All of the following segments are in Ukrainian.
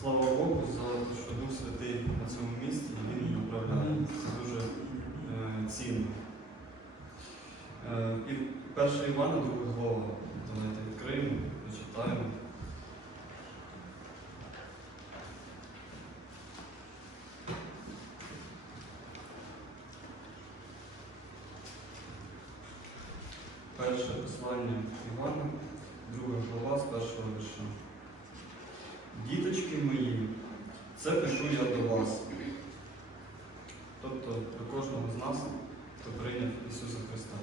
Слава Богу за те, що Дух Святий на цьому місці і Він направляє. Це дуже е, цінно. Е, і 1 Івана, 2 глава. Давайте відкриємо, прочитаємо. Перше послання Івана, друга глава з першого вірша. Діточки мої, це пишу я до вас. Тобто до кожного з нас, хто прийняв Ісуса Христа.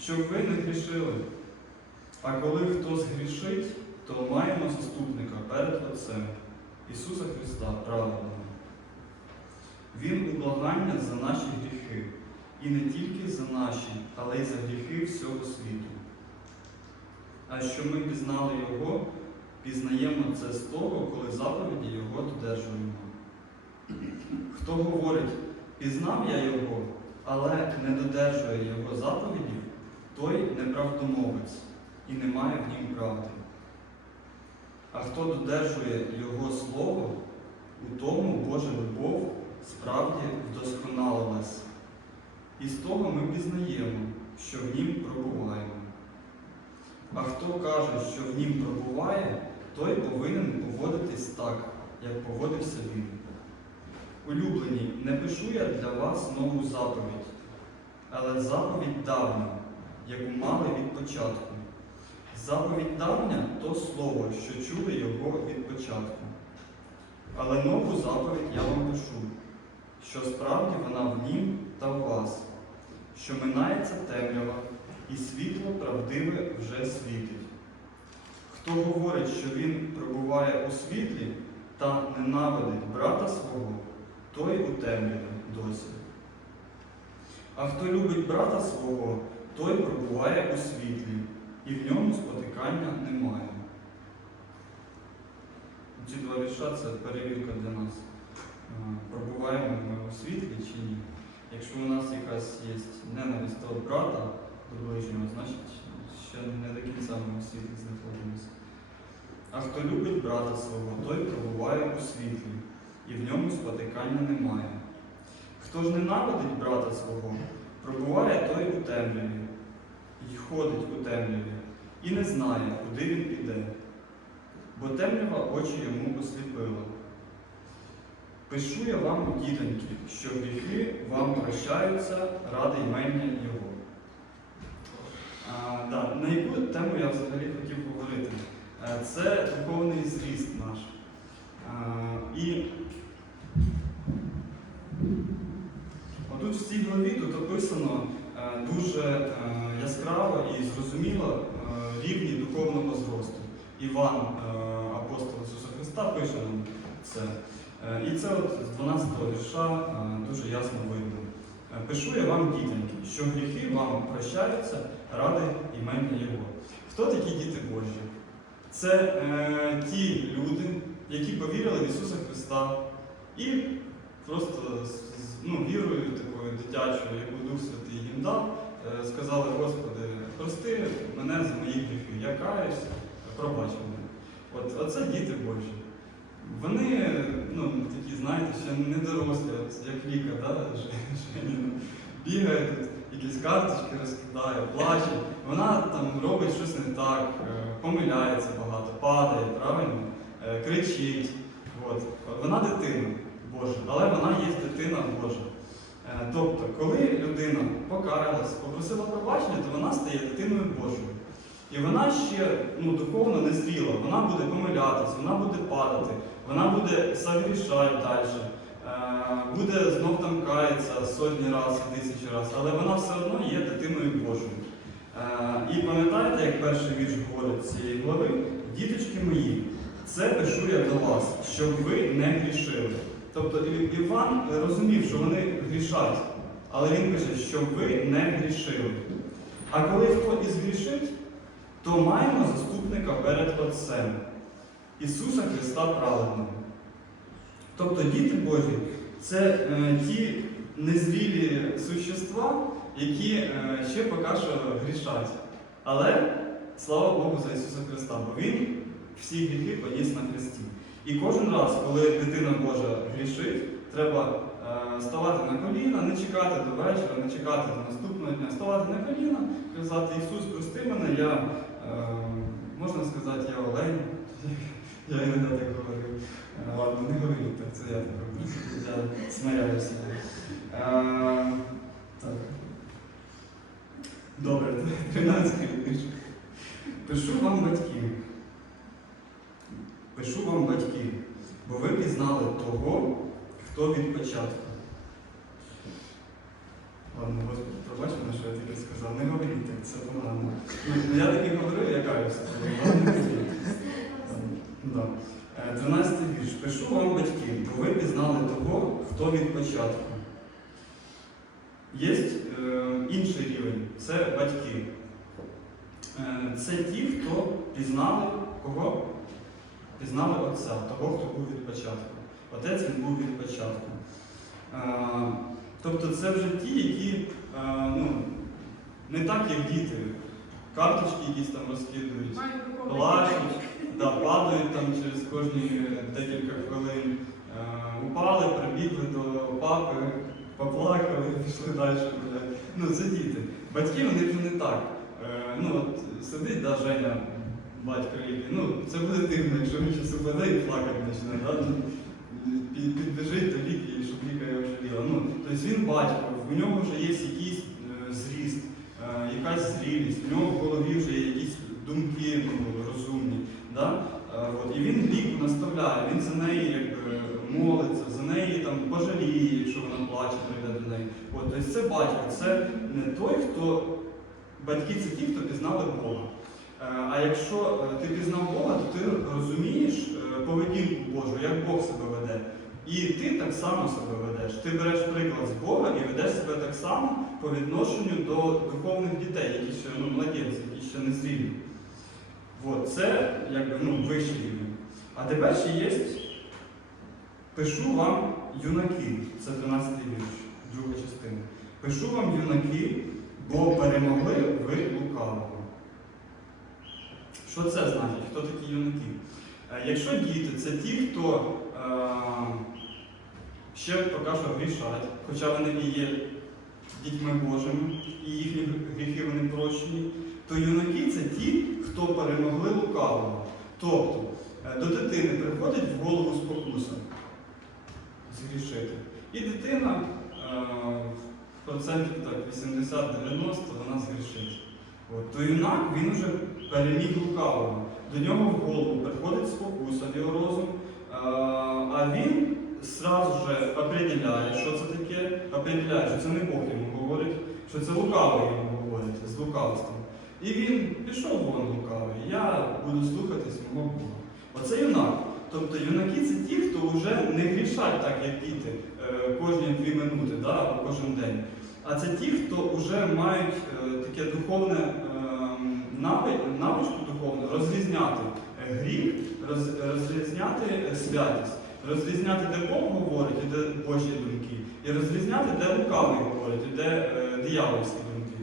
Щоб ви не грішили. А коли хто згрішить, то маємо заступника перед Отцем Ісуса Христа праведного. Він у благання за наші гріхи, і не тільки за наші, але й за гріхи всього світу. А що ми пізнали Його, пізнаємо це з того, коли заповіді Його додержуємо. Хто говорить, пізнав я Його, але не додержує Його заповідів, той неправдомовець і не має в нім правди. А хто додержує Його Слово, у тому Божа любов справді вдосконалилась. І з того ми пізнаємо, що в нім пробуваємо. А хто каже, що в нім пробуває, той повинен поводитись так, як поводився він. Улюблені, не пишу я для вас нову заповідь, але заповідь давня, яку мали від початку. Заповідь давня то слово, що чули його від початку. Але нову заповідь я вам пишу, що справді вона в нім та в вас, що минається темрява, і світло правдиве вже світить. Хто говорить, що він пробуває у світлі та ненавидить брата свого, той у темряві досі. А хто любить брата свого, той пробуває у світлі, і в ньому спотикання немає. Ці два вірша це перевірка для нас. Пробуваємо ми у світлі чи ні. Якщо у нас якась є ненависть до брата, до ближнього, значить ще не до кінця ми у світлі знаходимося. А хто любить брата свого, той пробуває у світлі, і в ньому спотикання немає. Хто ж ненавидить брата свого, пробуває той у темряві, і ходить у темряві, і не знає, куди він піде, бо темрява очі йому осліпила. Пишу я вам, дітоньки, що гріхи вам прощаються ради імення Його. А, да, на яку тему я взагалі хотів говорити? Е, Це духовний зріст наш. А, і отут в цій главі тут описано е, дуже е, яскраво і зрозуміло е, рівні духовного зросту. Іван, апостол Ісуса Христа, пише нам це. І це от з 12 вірша е, дуже ясно видно. Пишу я вам, дітоньки, що гріхи вам прощаються ради імення Його. Хто такі діти Божі? Це е, ті люди, які повірили в Ісуса Христа і просто ну, вірою такою дитячою, яку Дух Святий їм дав, сказали, Господи, прости мене за мої гріхи, я каюсь, пробач мене. От, оце діти Божі. Вони, ну, такі, знаєте, ще не дорослі, як Віка, да, бігає тут, якісь карточки розкидає, плаче. Вона там робить щось не так, е, помиляється багато, падає, правильно, Е, кричить. От. Вона дитина Божа, але вона є дитина Божа. Е, Тобто, коли людина покаялась, попросила пробачення, то вона стає дитиною Божою. І вона ще ну, духовно не зріла, вона буде помилятись, вона буде падати, вона буде согрішати далі, е, буде знов там каятися сотні разів, тисячі разів, але вона все одно є дитиною Божою. Е, і пам'ятаєте, як перший вірш говорить цієї глави, діточки мої, це пишу я до вас, щоб ви не грішили. Тобто Іван розумів, що вони грішать, але він пише, щоб ви не грішили. А коли хто і згрішить, то маємо заступника перед Отцем Ісуса Христа праведного. Тобто діти Божі це е, ті незрілі существа, які е, ще поки що грішать. Але слава Богу за Ісуса Христа, бо Він всі гріхи поніс на Христі. І кожен раз, коли дитина Божа грішить, треба е, ставати на коліна, не чекати до вечора, не чекати до наступного дня, ставати на коліна, казати Ісус, прости мене, я, е, можна сказати, я олень. Я іноді так говорив. Е, Ладно, не говоріть так, це я так роблю. Я смиряюся. Так. Добре, 13 вірш. Пишу вам батьки. Пишу вам батьки, бо ви пізнали того, хто від початку. Ладно, Господи, пробач мене, що я таке сказав. Не говоріть так, це погано. Ну, я таки говорив, я каюся. Е, 12 вірш. Пишу вам батьки, бо ви пізнали того, хто від початку. Є е, інший рівень це батьки. Е, це ті, хто пізнали кого? Пізнали Отця, того, хто був від початку. Отець він був від початку. Тобто це вже ті, які ну, не так, як діти. Карточки якісь там розкидують, плачуть, да, падають там через кожні декілька хвилин. Упали, прибігли до папи, поплакали, пішли далі. Ну, це діти. Батьки вони вже не так. Е, ну, от сидить да, Женя, батько Ліки. Ну, це буде дивно, якщо він щось упаде і плакати почне. Да? Підбіжить до ліки, щоб ліка його жаліла. Ну, тобто він батько, у нього вже є якийсь е, зріст, е, якась зрілість, у нього в голові вже є якісь думки ну, розумні. Да? Е, От, і він ліку наставляє, він за неї якби, молиться, за неї там пожаліє, якщо вона плаче, прийде до неї. От, тобто це батько, це не той, хто батьки це ті, хто пізнали Бога. Е, А якщо е, ти пізнав Бога, то ти розумієш е, поведінку Божу, як Бог себе веде. І ти так само себе ведеш. Ти береш приклад з Бога і ведеш себе так само по відношенню до духовних дітей, які ще ну, младенці, які ще не зрілі. От, це якби ну, вищий рівень. А тепер ще є, пишу вам юнаки, це 13 вірш, друга частина. Пишу вам юнаки, бо перемогли ви лукавого. Що це значить? Хто такі юнаки? Е, Якщо діти це ті, хто е, ще поки що грішать, хоча вони і є дітьми Божими, і їхні гріхи вони прощені, то юнаки це ті, хто перемогли лукавого. Тобто е, до дитини приходить в голову спокуса згрішити. І дитина е, процентів 80-90 вона згрішить. То юнак він вже переміг лукавого. До нього в голову приходить спокуса його розум, а він сразу же определяє, що це таке, определяє, що це не Бог йому говорить, що це лукавий йому говорить з лукавством. І він пішов вон лукавий, я буду слухатись мого Бога. Оце юнак. Тобто юнаки це ті, хто вже не грішать так, як діти, е, кожні дві минути, да, або кожен день. А це ті, хто вже мають е, таке духовне е, навичку духовну розрізняти е, гріх, роз- розрізняти е, святість, розрізняти, де Бог говорить, і де Божі думки, і розрізняти, де лукавий говорить, і де е, диявольські думки.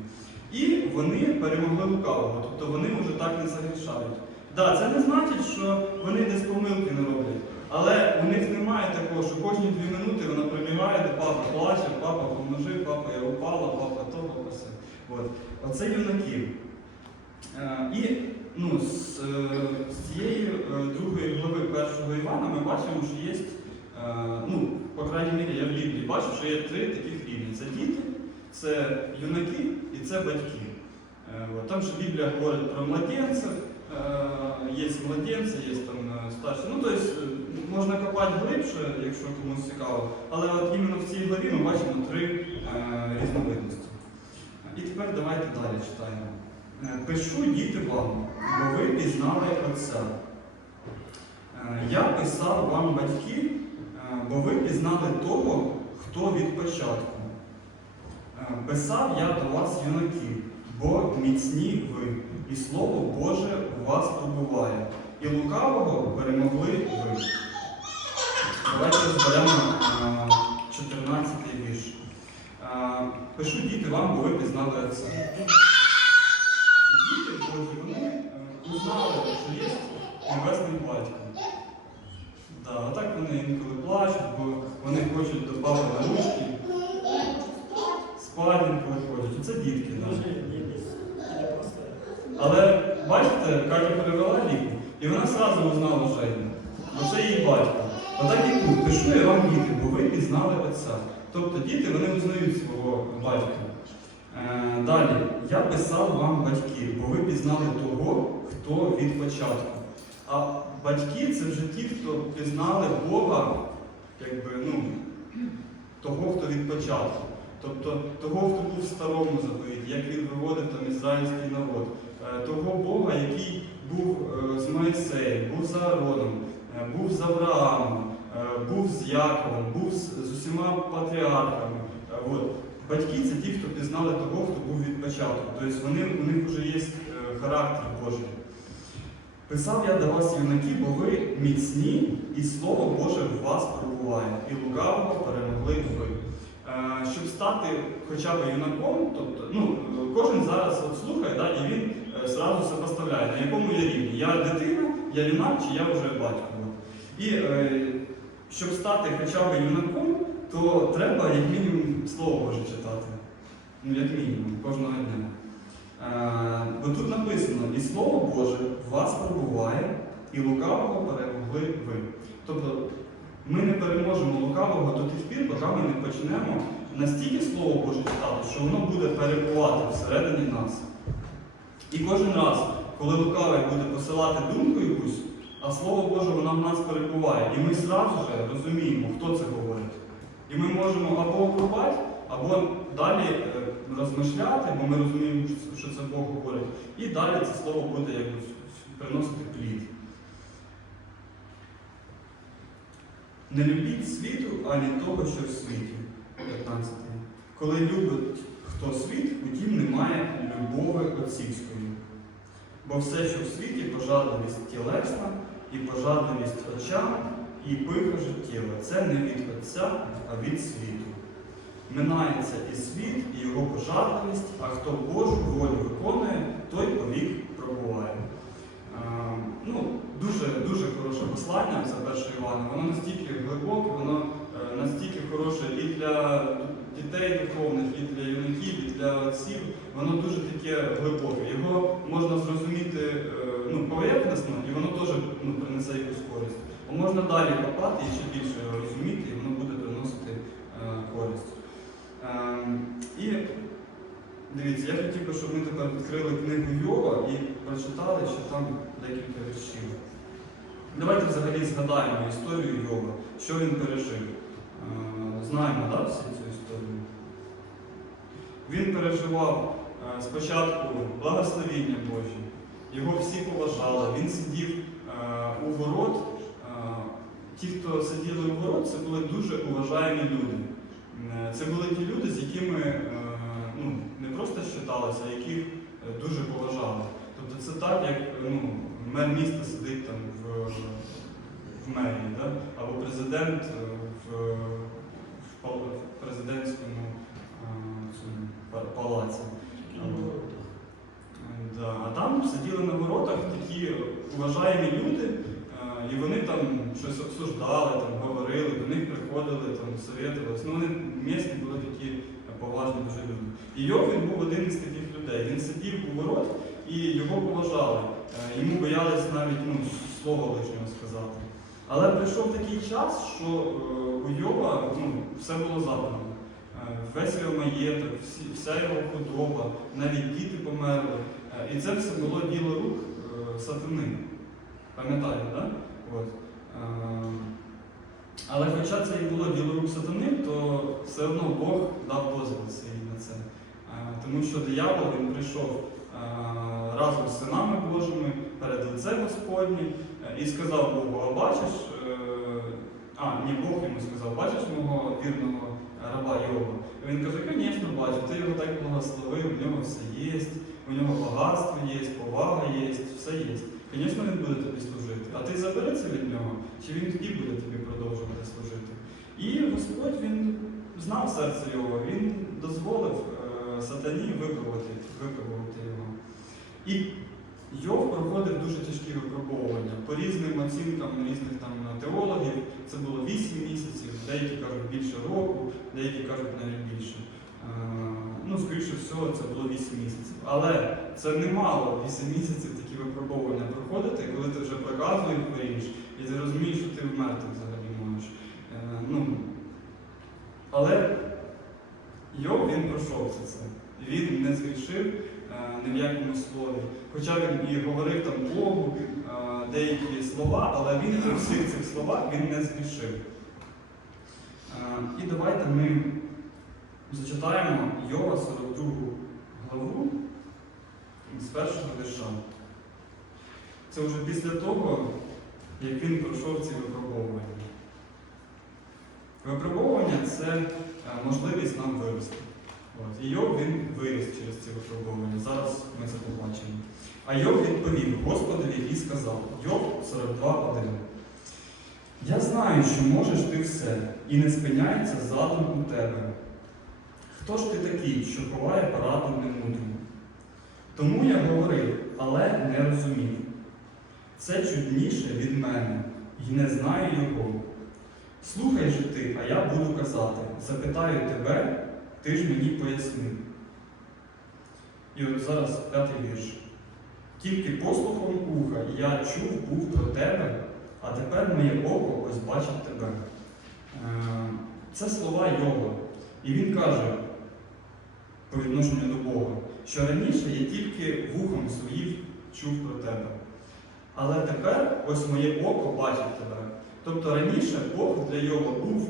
І вони перемогли лукавого, тобто вони вже так не загрішають. Да, це не значить, що вони десь помилки не роблять. Але у них немає такого, що кожні дві минути вона прибігає, де папа плаче, папа поможи, папа я упала, папа то, папа все. От. Оце юнаки. Е, і ну, з, е, з цієї е, другої глави першого Івана ми бачимо, що є, ну, по крайній мірі, я в Біблії бачу, що є три таких рівні. Це діти, це юнаки і це батьки. Там ще Біблія говорить про младенців, є младенці, є там старші. Ну, тобто можна копати глибше, якщо комусь цікаво. Але от іменно в цій главі ми бачимо три різновидності. І тепер давайте далі читаємо. Е, Пишу діти вам, бо ви пізнали Отця. Е, Я писав вам батьки, е, бо ви пізнали того, хто від початку. Писав я до вас юнаки, бо міцні ви, і Слово Боже у вас побуває, і лукавого перемогли ви. Давайте розберемо е, 14 вірш. Пишу діти вам, бо ви пізнали Отця. Є Небесний Батько. вони інколи плачуть, бо вони хочуть до папи на ручки, спати інколи хочуть. Оце дітки. Да. Дуже єдність і непроста. Але бачите, Катя перевела ліку, і вона одразу узнала Женю. Бо це її батько. Отак і тут, пишу я вам діти, бо ви пізнали отця. Тобто діти вони узнають свого батька. Е, далі, я писав вам батьки, бо ви пізнали того, хто від початку. А батьки це вже ті, хто пізнали Бога, якби, ну, того, хто від початку. Тобто того, хто був в старому заповіті, як він виводив там ізраїльський народ, Е, того Бога, який був е, з Моїсеєм, був з Аароном, е, був з Авраамом, був з Яковом, був з, усіма патріархами. От. Батьки це ті, хто пізнали того, хто був від початку. Тобто вони, у них вже є характер Божий. Писав я до вас, юнаки, бо ви міцні, і Слово Боже в вас перебуває, і лукавого перемогли ви. Е, Щоб стати хоча б юнаком, тобто, ну, кожен зараз от слухає, да, і він е, зразу сопоставляє, на якому я рівні. Я дитина, я юнак чи я вже батько. І е, щоб стати хоча б юнаком, то треба як мінімум Слово Боже читати. Ну, як мінімум, кожного дня. Е, бо тут написано, і Слово Боже в вас перебуває, і лукавого перемогли ви. Тобто ми не переможемо лукавого до тих пір, поки ми не почнемо настільки Слово Боже читати, що воно буде перебувати всередині нас. І кожен раз, коли лукавий буде посилати думку якусь, а Слово Боже воно в нас перебуває, і ми зразу же розуміємо, хто це говорить. І ми можемо або обрубати, або далі е, розмишляти, бо ми розуміємо, що- це Бог говорить, і далі це слово буде якось приносити плід. Не любіть світу, ані того, що в світі. 15. Коли любить хто світ, у тім немає любови отцівської. Бо все, що в світі, пожадливість тілесна, і пожадливість очам, і пиха життєва, це не від Отця, а від світу. Минається і світ, і його пожадливість, а хто Божу волю виконує, той повік пробуває. Е, ну, дуже, дуже хороше послання, це перше Івана. Воно настільки глибоке, воно е, настільки хороше і для дітей духовних, і для юнаків, і для отців. Воно дуже таке глибоке. Його можна зрозуміти е, ну, поверхносно, і воно теж ну, принесе якусь користь. А можна далі копати і ще більше його розуміти, і воно буде приносити е, користь. Ем, і дивіться, я хотів би, щоб ми тепер відкрили книгу Йова і прочитали ще там декілька віршів. Давайте взагалі згадаємо історію Йова, що він пережив. Е, Знаємо, да, всі цю історію. Він переживав е, спочатку благословіння Божі, його всі поважали, він сидів е, у ворот. Ті, хто сиділи у ворот, це були дуже уважаємі люди. Це були ті люди, з якими ну, не просто щиталися, а яких е, дуже поважали. Тобто це так, як ну, мер міста сидить там в, в мерії, да? або президент е, в, в президентському е, палаці. Або- Да. А там сиділи на воротах такі уважаємі люди, і вони там щось обсуждали, там, говорили, до них приходили, там, советувалися. Ну, вони місні були такі поважні дуже люди. І Йов він був один із таких людей. Він сидів у ворот і його поважали. Е, Йому боялись навіть ну, слова лишнього сказати. Але прийшов такий час, що е, у Йова ну, все було забрано. Е, Весь його маєток, вся його худоба, навіть діти померли. І це все було діло рук сатани. Пам'ятаєте, так? Да? Але хоча це і було діло рук сатани, то все одно Бог дав дозвіл свій на це. Е, Тому що диявол він прийшов е, разом з синами Божими перед лицем Господнім е, і сказав Богу, а бачиш, а, ні, Бог йому сказав, бачиш мого вірного раба Йова? І він каже, звісно, бачу, ти його так благословив, в нього все є, у нього багатство є, повага є, все є. Звісно, він буде тобі служити. А ти забери це від нього, чи він тоді буде тобі продовжувати служити? І Господь він знав серце його, він дозволив е, сатані випробувати, випробувати його. І Йов проходив дуже тяжкі випробовування по різним оцінкам різних там теологів це було 8 місяців, деякі кажуть більше року, деякі кажуть навіть більше. Е, Ну, скоріше всього, це було 8 місяців. Але це немало 8 місяців такі випробовування проходити, коли ти вже проказуєш хворієш, і ти розумієш, що ти вмерти взагалі можеш. Е, Ну, але Йов він пройшов все це. Він не згрішив е, ні в якому слові. Хоча він і говорив там Богу е, деякі слова, але він у всіх цих словах він не згрішив. Е, І давайте ми зачитаємо Йова 42 главу з першого вірша. Це вже після того, як він пройшов ці випробовування. Випробовування це е, можливість нам вирости. От. І Йов він виріс через ці випробовування. Зараз ми це побачимо. А Йов відповів Господові і сказав, Йов 42.1. Я знаю, що можеш ти все, і не спиняється задум у тебе. Хто ж ти такий, що ховає пораду немудрому? Тому я говорив, але не розумів. Це чудніше від мене, і не знаю його. Слухай же ти, а я буду казати. Запитаю тебе, ти ж мені поясни. І от зараз п'ятий вірш. Тільки послухом уха я чув був про тебе, а тепер моє око ось бачить тебе. Е, Це слова Йова. І він каже по відношенню до Бога, що раніше я тільки вухом своїм чув про тебе. Але тепер ось моє око бачить тебе. Тобто раніше Бог для Йова був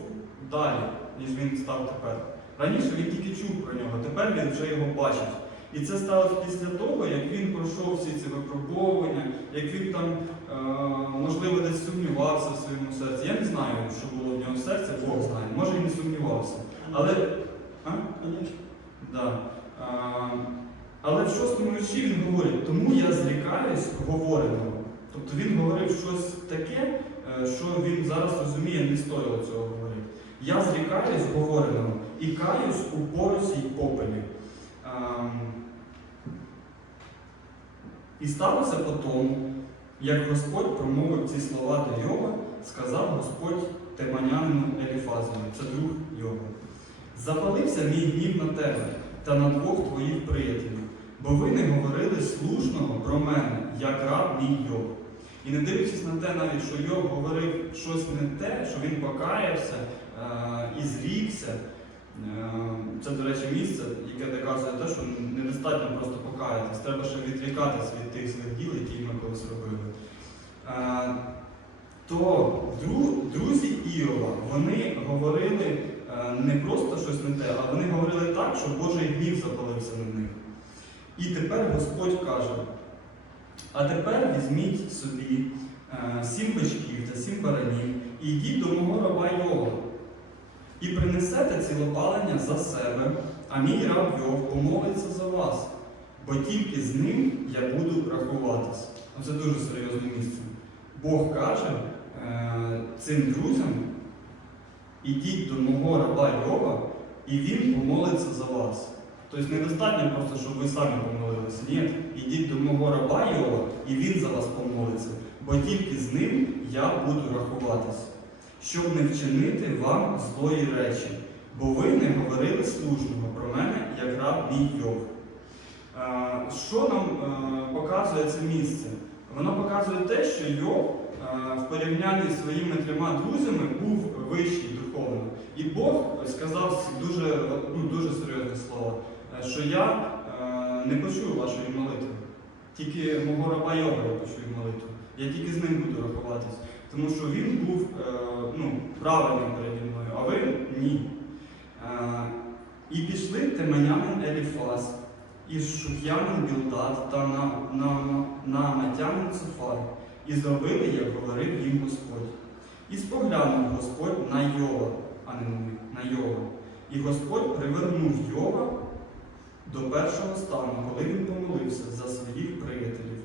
далі, ніж він став тепер. Раніше він тільки чув про нього, тепер він вже його бачить. І це сталося після того, як він пройшов всі ці випробовування, як він там, е, можливо, десь сумнівався в своєму серці. Я не знаю, що було в нього в серці, Бог знає. Може він не сумнівався. Але. А? Да. Але в шостому вірші він говорить, тому я зрікаюсь говореного. Тобто він говорив щось таке, е, що він зараз розуміє, не стоїло цього говорити. Я зрікаюсь говореного і каюсь у поросі й попелі. І сталося потім, як Господь промовив ці слова до Йова, сказав Господь Теманянину Еліфазові, це друг Йова. Запалився мій гнів на тебе та на двох твоїх приятелів, бо ви не говорили слушного про мене, як раб мій Йов. І не дивлячись на те, навіть що Йов говорив щось не те, що він покаявся е, і зрікся. Е, це, до речі, місце, яке доказує те, що недостатньо просто покаятись, треба ще відрікатись від тих злих діл, які ми колись робили. Е, то друзі Іова, вони говорили не просто щось не те, а вони говорили так, що Божий гнів запалився на них. І тепер Господь каже: а тепер візьміть собі е, сім бичків та сім баранів і йдіть до мого раба Йова. І принесете цілопалення за себе, а мій раб Йов помолиться за вас, бо тільки з ним я буду рахуватись. Це дуже серйозне місце. Бог каже е, цим друзям, ідіть до мого раба Йова, і він помолиться за вас. Тобто недостатньо просто, щоб ви самі помолилися. Ні, ідіть до мого раба Йова, і він за вас помолиться, бо тільки з ним я буду рахуватись, щоб не вчинити вам злої речі, бо ви не говорили слушного про мене, як раб мій Йов. Е, Що нам е, показує це місце? Воно показує те, що Йов е, в порівнянні зі своїми трьома друзями був вищий духовно. І Бог сказав дуже, ну, дуже серйозне слово, що я е, не почую вашої молитви. Тільки мого раба Йова я почую молитву. Я тільки з ним буду рахуватись. Тому що він був е, ну, правильним переді мною, а ви ні. Е, і пішли Теманянин Еліфаз, і Шух'янин Білдад та на, на, на Матянин Софар, і зробили, як говорив їм Господь. І споглянув Господь на Йова, а не на Йова. І Господь привернув Йова до першого стану, коли він помолився за своїх приятелів.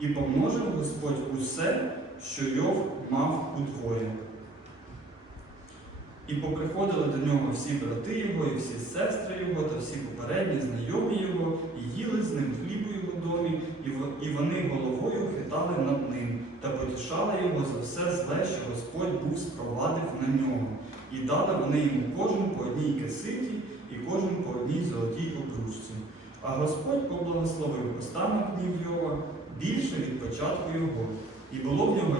І помножив Господь усе, що Йов мав удвоє. І поприходили до нього всі брати його, і всі сестри його, та всі попередні знайомі його, і їли з ним хліб у його домі, і вони головою хитали над ним, та потішали його за все зле, що Господь був спровадив на нього. І дали вони йому кожен по одній киситі кожен по одній золотій обручці. А Господь поблагословив останніх днів Йова більше від початку його, і було в нього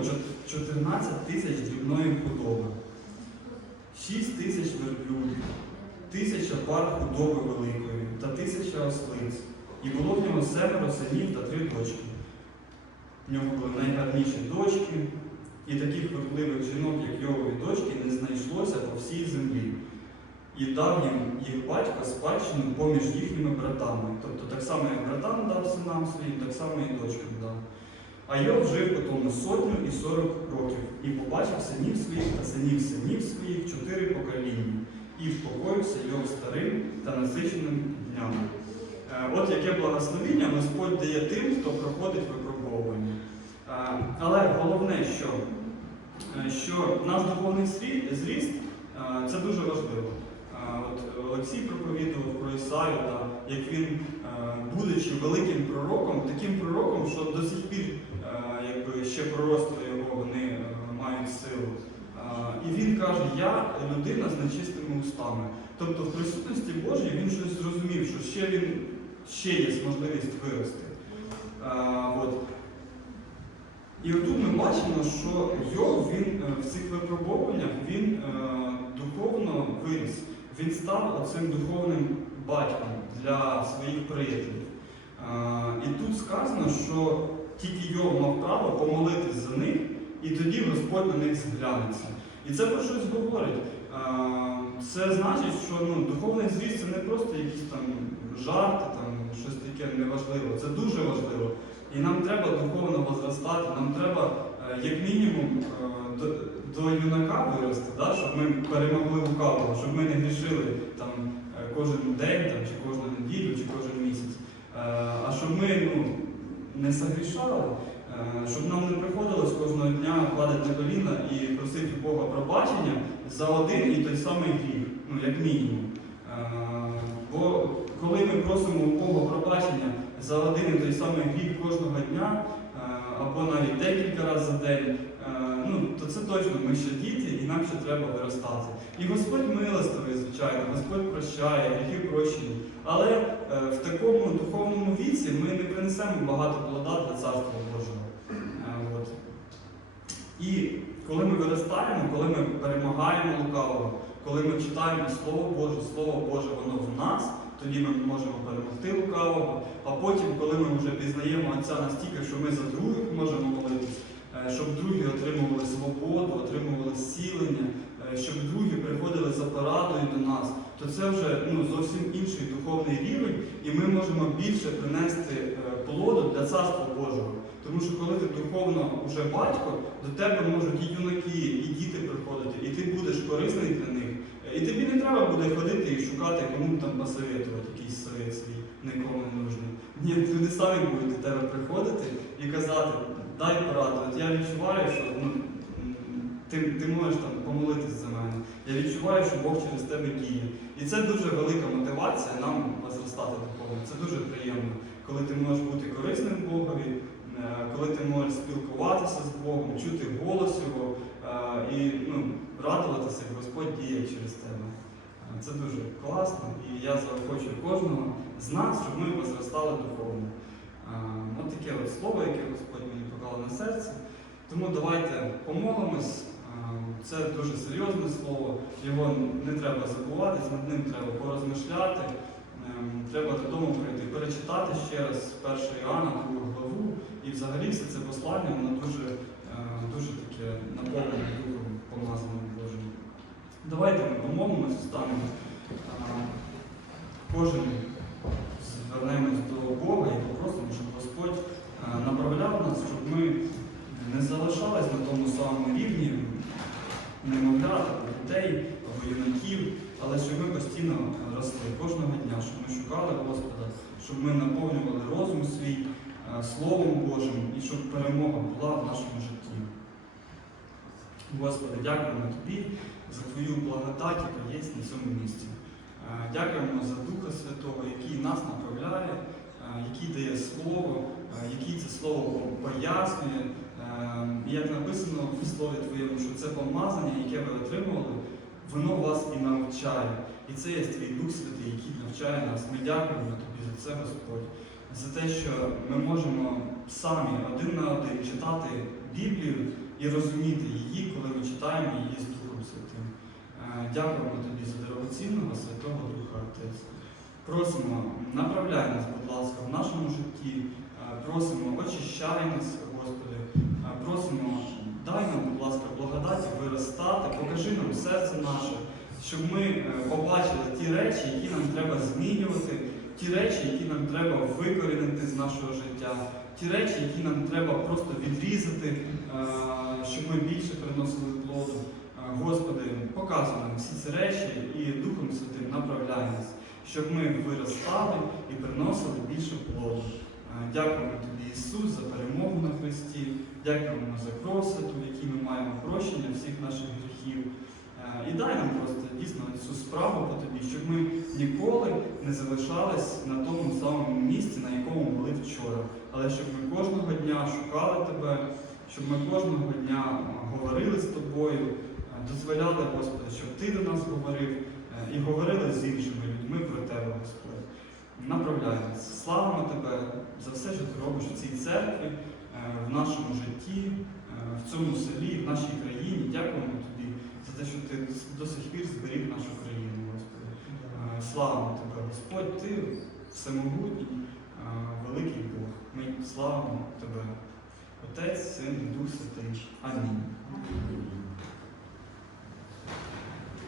14 тисяч дрібної худоби, 6 тисяч верблюдів, тисяча пар худоби великої та тисяча ослиць. І було в нього семеро синів та три дочки. В нього були найгарніші дочки, і таких верхливих жінок, як Йовові дочки, не знайшлося по всій землі. І дав їм їх батько спадщину поміж їхніми братами. Тобто так само, як братам дав синам своїм, так само і дочкам дав. А Йов жив по тому сотню і сорок років, і побачив синів своїх та синів синів своїх чотири покоління, і впокоївся Йов старим та насиченим днями. Е, От яке благословіння Господь дає тим, хто проходить випробовування. Е, Але головне, що, е, що наш духовний зріст це дуже важливо. От Олексій проповідував про Ісаю, як він, е, будучи великим пророком, таким пророком, що до сих пір е, якби, ще пророцтва його вони е, мають силу. І він каже, я людина з нечистими устами. Тобто в присутності Божій він щось зрозумів, що ще він ще є можливість вирости. От. І отут ми бачимо, що Йов він в цих випробуваннях він духовно виріс. Він став оцим духовним батьком для своїх приятелів. І тут сказано, що тільки Йов мав право помолитись за них, і тоді Господь на них зглянеться. І це про щось говорить. Це значить, що ну, духовний зріст це не просто якісь там жарти, там, щось таке неважливе. Це дуже важливо. І нам треба духовно возростати, нам треба, е, як мінімум, е, до, юнака вирости, да, щоб ми перемогли лукавого, щоб ми не грішили там, е, кожен день там, чи кожну неділю, чи кожен місяць. Е, А щоб ми ну, не загрішали, е, щоб нам не приходилось кожного дня падати на коліна і просити Бога пробачення за один і той самий гріх, ну як мінімум. Бо коли ми просимо у Бога пробачення за один і той самий гріх кожного дня, або навіть декілька разів за день, ну, то це точно ми ще діти і нам ще треба виростати. І Господь милостивий, звичайно, Господь прощає, гріхи прощені. Але е, в такому духовному віці ми не принесемо багато плода для Царства Божого. Е, от. І коли ми виростаємо, коли ми перемагаємо лукавого, коли ми читаємо Слово Боже, Слово Боже, воно в нас, тоді ми можемо перемогти лукавого. А потім, коли ми вже пізнаємо Отця настільки, що ми за других можемо молитись, е, щоб другі отримували свободу, отримували зцілення, е, щоб другі приходили за порадою до нас, то це вже ну, зовсім інший духовний рівень, і ми можемо більше принести е, плоду для Царства Божого. Тому що коли ти духовно вже батько, до тебе можуть і юнаки, і діти приходити, і ти будеш корисний для них. І тобі не треба буде ходити і шукати, кому там посоветувати якийсь совет свій, нікому не нужний. Ні, люди самі будуть до тебе приходити і казати, дай пораду. От я відчуваю, що ну, ти, ти можеш там помолитись за мене. Я відчуваю, що Бог через тебе діє. І це дуже велика мотивація нам возростати духовно. Це дуже приємно, коли ти можеш бути корисним Богові, е, коли ти можеш спілкуватися з Богом, чути голос Його е, і ну, радуватися, як Господь діє через тебе. Е, Це дуже класно, і я заохочую кожного з нас, щоб ми возростали духовно. Ось таке от слово, яке Господь на серце. Тому давайте помолимось. Це дуже серйозне слово, його не треба забувати, над ним треба порозмишляти. Ем, Треба додому прийти, перечитати ще раз 1 Іоанна, другу главу, і взагалі все це послання, воно дуже, е, дуже таке наповнене Духом помазаним Божим. Давайте ми помолимось, станемо. Кожен звернемось до Бога і попросимо, щоб Господь направляв нас, щоб ми не залишались на тому самому рівні немовлят, дітей, або юнаків, але щоб ми постійно росли кожного дня, щоб ми шукали Господа, щоб ми наповнювали розум свій е, Словом Божим і щоб перемога була в нашому житті. Господи, дякуємо Тобі за Твою благодать, яка є на цьому місці. Е, Дякуємо за Духа Святого, який нас направляє, е, який дає Слово, е, який це Слово пояснює, е, Ем, як написано в слові Твоєму, що це помазання, яке ви отримували, воно вас і навчає. І це є твій Дух Святий, який навчає нас. Ми дякуємо тобі за це, Господь, за те, що ми можемо самі один на один читати Біблію і розуміти її, коли ми читаємо її з Духом Святим. Е, Дякуємо тобі за дорогоцінного Святого Духа Отець. Просимо, направляй нас, будь ласка, в нашому житті. Е, Просимо, очищай нас, Господи. Е, Просимо, дай нам, будь ласка, благодаті виростати, покажи нам серце наше, щоб ми е, побачили ті речі, які нам треба змінювати, ті речі, які нам треба викорінити з нашого життя, ті речі, які нам треба просто відрізати, щоб ми більше приносили плоду. Господи, показуй нам всі ці речі і Духом Святим направляй нас, щоб ми виростали і приносили більше плоду. Е, Дякуємо тобі, Ісус, за перемогу на Христі. Дякуємо за кров святу, в якій ми маємо прощення всіх наших гріхів. Е, І дай нам просто дійсно цю справу по тобі, щоб ми ніколи не залишались на тому самому місці, на якому були вчора. Але щоб ми кожного дня шукали тебе, щоб ми кожного дня е, говорили з тобою, дозволяли, Господи, щоб ти до нас говорив і говорили з іншими людьми про тебе, Господь. Направляй нас. Славимо тебе за все, що ти робиш у цій церкві, е, в нашому житті, е, в цьому селі, в нашій країні. Дякуємо тобі за те, що ти до сих пір зберіг нашу країну, Господи. Е, Славимо тебе, Господь, ти всемогутній, великий Бог. Ми славимо тебе, Отець, Син і Дух Святий. Амінь.